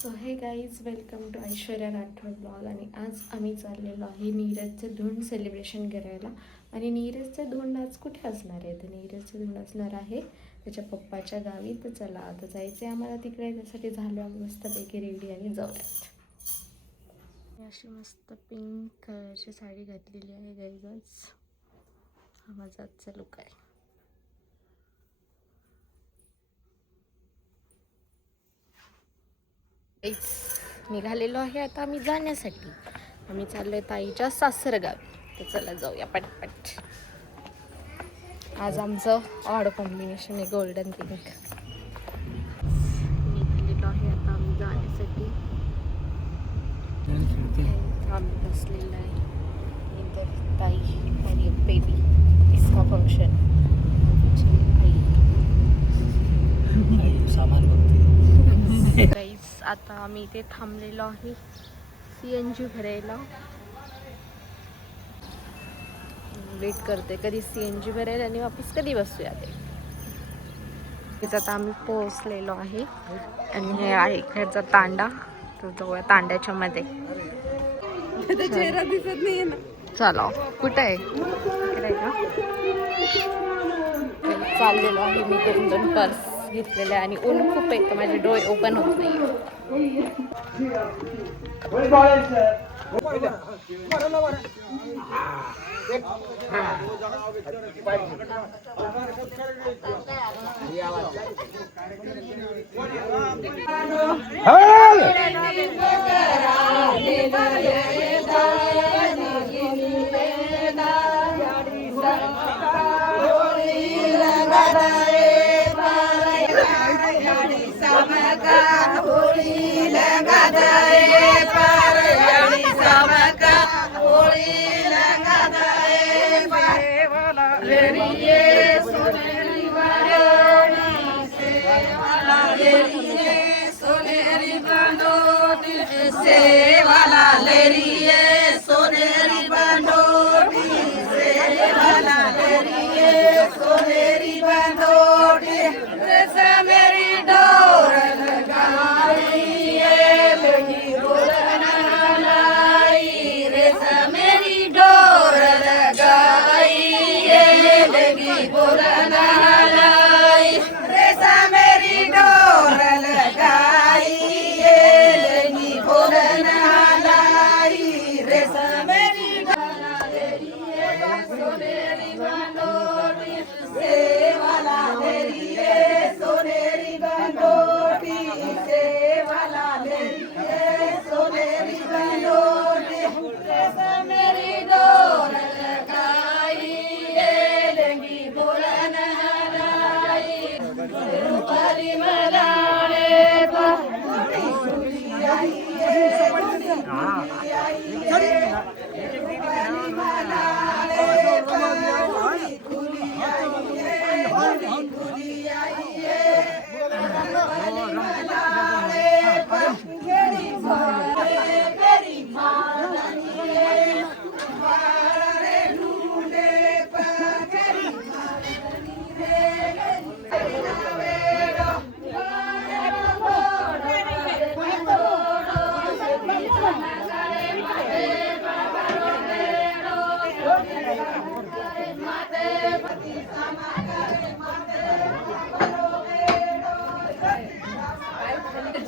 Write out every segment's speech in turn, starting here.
So hey guys welcome to Aishwarya Rathod blog. आणि आज आम्ही चाललेलो आहे नीरजचं धुंड सेलिब्रेशन करायला. आणि नीरजचं धुंड आज कुठे असणार आहे? तर नीरजचं धुंड असणार आहे त्याच्या पप्पाच्या गावी. तर चला आता जायचं आहे आम्हाला तिकडे. त्यासाठी झालो आम्ही मस्तपैकी रेडी आणि जाऊयात. अशी मस्त पिंक कलरची साडी घातलेली आहे गाईजच. हा माझा आजचा लुक आहे. निघालेलो आहे आता आम्ही जाण्यासाठी. आम्ही चाललोय ताईच्या सासरगावी. तर चला जाऊया पटपट. आज आमचं ऑड कॉम्बिनेशन आहे गोल्डन पिंक. निघालेलो आहे आता आम्ही जाण्यासाठी. आम्ही बसलेलं आहे इतर ताई आणि बेबी. इसका फंक्शन आई सामान गाईस. आता आम्ही इथे थांबलेलो आहे CNG भरायला. वेट करते कधी CNG भरेल आणि वापस कधी बसूया ते. आता आम्ही पोहोचलेलो आहे आणि हे आहे इकडचा तांडा. तर जाऊया तांड्याच्या मध्ये. चेहरा दिसत नाही ना. चला कुठं आहे? चाललेलो आहे मी. 2 पर्स घेतलेले आणि ऊन खूप आहे तर माझे डोळे ओपन होत नाही.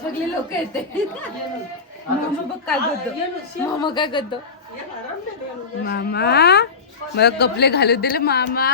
सगळे लोक येते. मामा बघ काय करतो. मामा काय करतो. मामा मला कपडे घालू दिले मामा.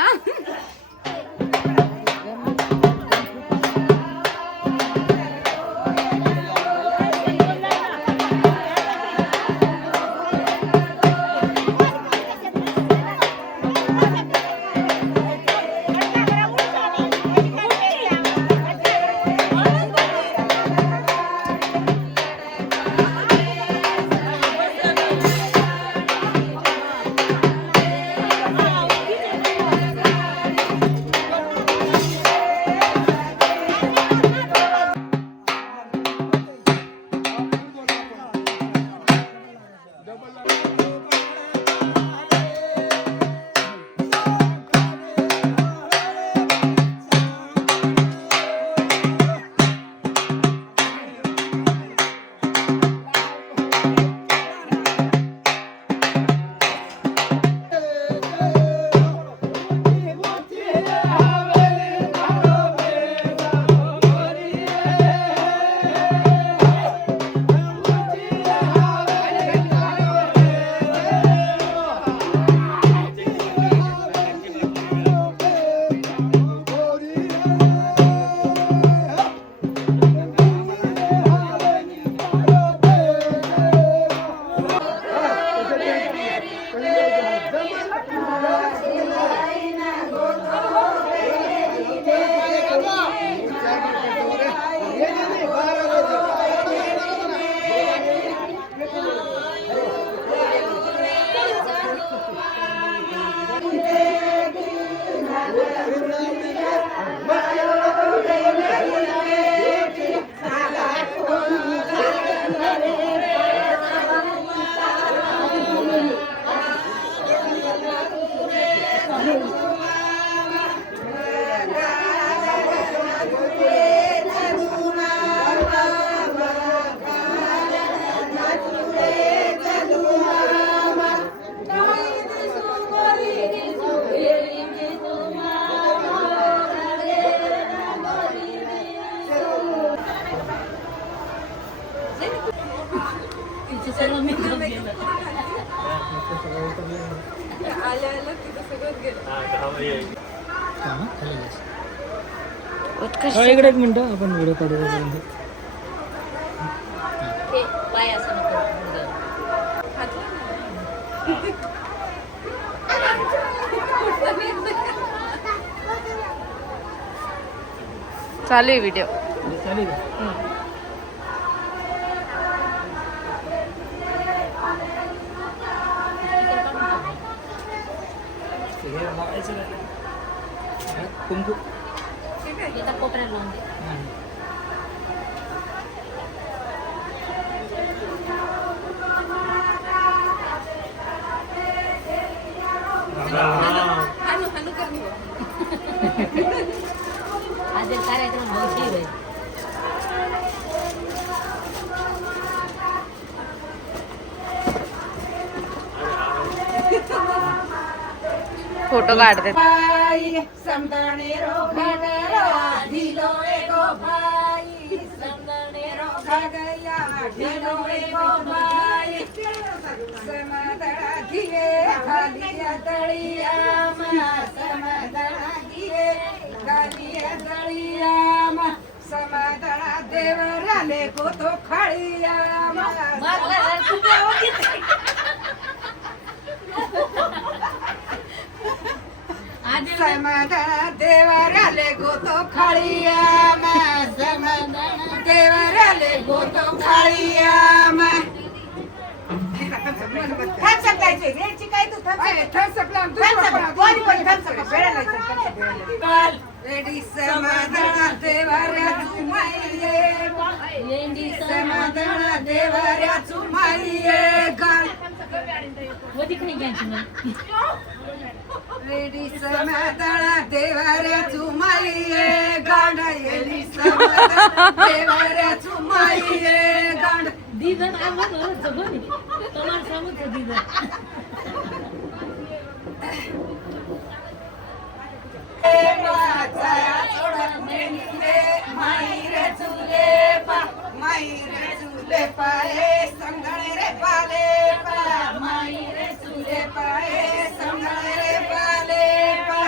आल्या आल्या तिथं सगळंच गेलं. इकडे एक मिनिट आपण व्हिडिओ काढू. चालू आहे व्हिडिओ. चालेल का? कुंकू कोपऱ्यात लावून दे. आज कार्यक्रम होईल. फोटो काढते. समदळा देवराले कोतो खाळिया समदळा देवराले गोतो खाळिया देवराले गोतो खाळिया रेडी समदळा देवऱ्या चुमाईये समदळा देवऱ्या चुमाईये गाल रेडी समदळा देवऱ्या चुमाईये गांड येली समदळा देवऱ्या चुमाईये गांड दीदन आवाज जबनी तुम्हार समोर दीदन संगळे रे पाले पा माईरे चुले पाये संगळे रे पाले पा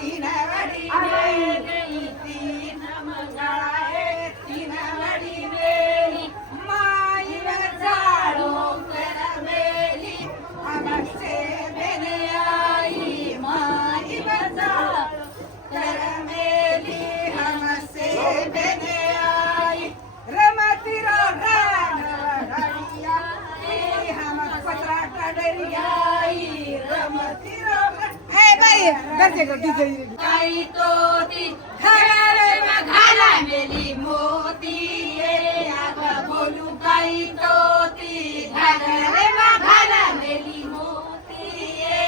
तीन वडी तीन मंगळाए तीन वडी मेली माई जाळो कर मेली अमसे बेने आई माई जाळो कर मेली हमसे बेने आई रमती रो रानिया हम पत्रा डरियाई रमती रो हे बाई गरजे को डीजे आई तो ती घराले घाला मेली मोती ये आग बोलू गाई तो ती घराले घाला मेली मोती ये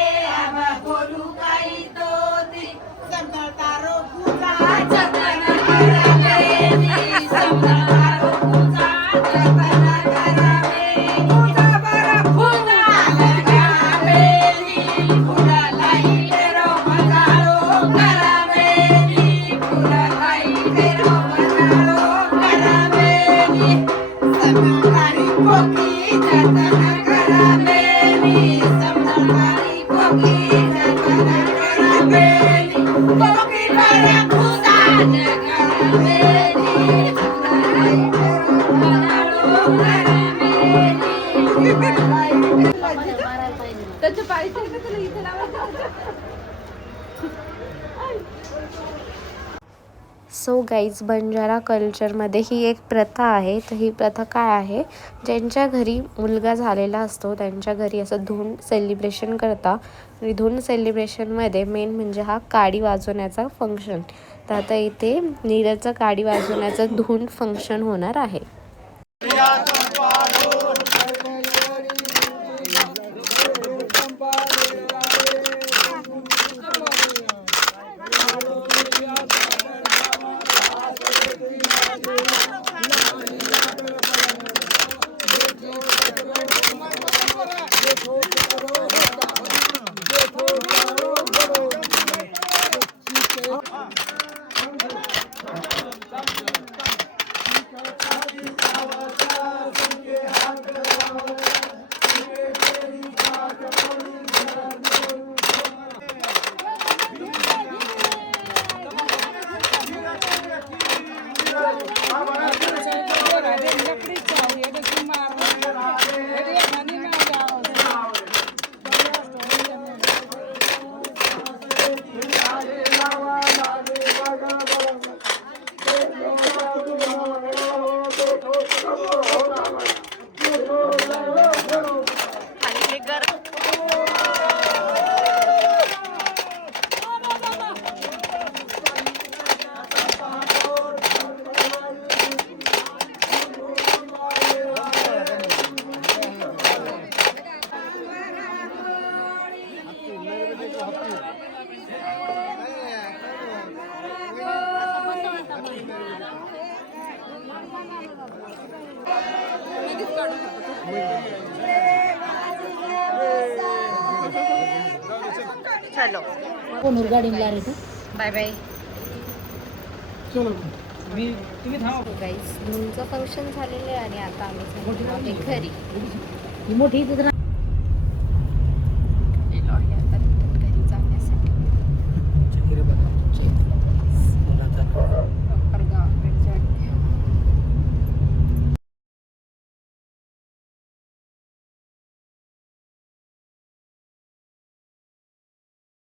आग बोलू गाई तो ती समतारो पूजा जतन करा मेली समतारो पूजा जतन करा मेली पूजा बरा फुला लगा मेली फुला लाई तेरो मजारो करा मेली फुला लाई तेरो मजारो करा मेली समतारी कोकी जतन करा मेली समतारी कोकी जतन करा मेली कोकी बरा फुला लगा मेली फुला लाई तेरो मजारो करा मेली त्याच्या पायथ्याला का तुला इथे लावायचं. सो गाईज, बंजारा कल्चरमध्ये ही एक प्रथा आहे. तर ही प्रथा काय आहे, ज्यांच्या घरी मुलगा झालेला असतो त्यांच्या घरी असं धून सेलिब्रेशन करता. आणि धून सेलिब्रेशनमध्ये मेन म्हणजे हा काडी वाजवण्याचा फंक्शन. तर आता इथे नीरजचं काडी वाजवण्याचं धून फंक्शन होणार आहे. चलो कोण गाडी रे बाय बाय मी तुम्ही थांबा. गाईस धुंचं फंक्शन झालेलं आहे आणि आता आम्ही चाललो आहे घरी ही मोठी इथं